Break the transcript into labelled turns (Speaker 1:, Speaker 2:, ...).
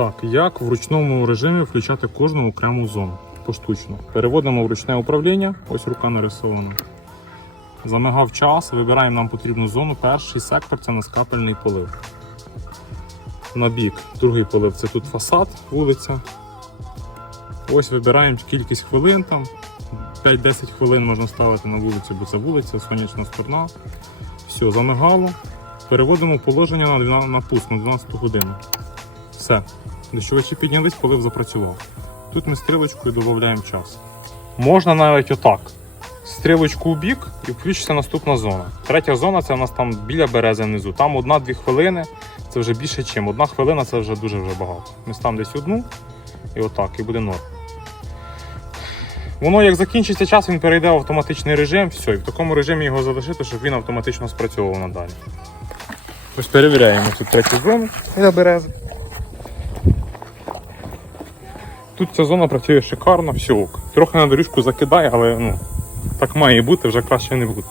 Speaker 1: Так, як в ручному режимі включати кожну окрему зону поштучно. Переводимо в ручне управління, ось рука нарисована. Замигав час, вибираємо нам потрібну зону. Перший сектор це наскапельний полив. На бік, другий полив це тут фасад, вулиця. Ось вибираємо кількість хвилин там. 5-10 хвилин можна ставити на вулицю, бо це вулиця, сонячна сторона. Все, замигало. Переводимо положення на, 12 на пуск на 12 годину. Все. Дощовичі піднялись, полив запрацював. Тут ми стрілочкою додаємо час. Можна навіть отак. Стрілочку у бік і включиться наступна зона. Третя зона це у нас там біля берези внизу. Там одна-дві хвилини це вже більше, ніж. Одна хвилина це вже дуже вже багато. Ми ставимо десь одну і отак, і буде норм. Воно як закінчиться час, він перейде в автоматичний режим, все, і в такому режимі його залишити, щоб він автоматично спрацьовував надалі. Ось перевіряємо цю третю зону для берези. Тут ця зона працює шикарно, все ок. Трохи на доріжку закидає, але ну, так має бути, вже краще не буде.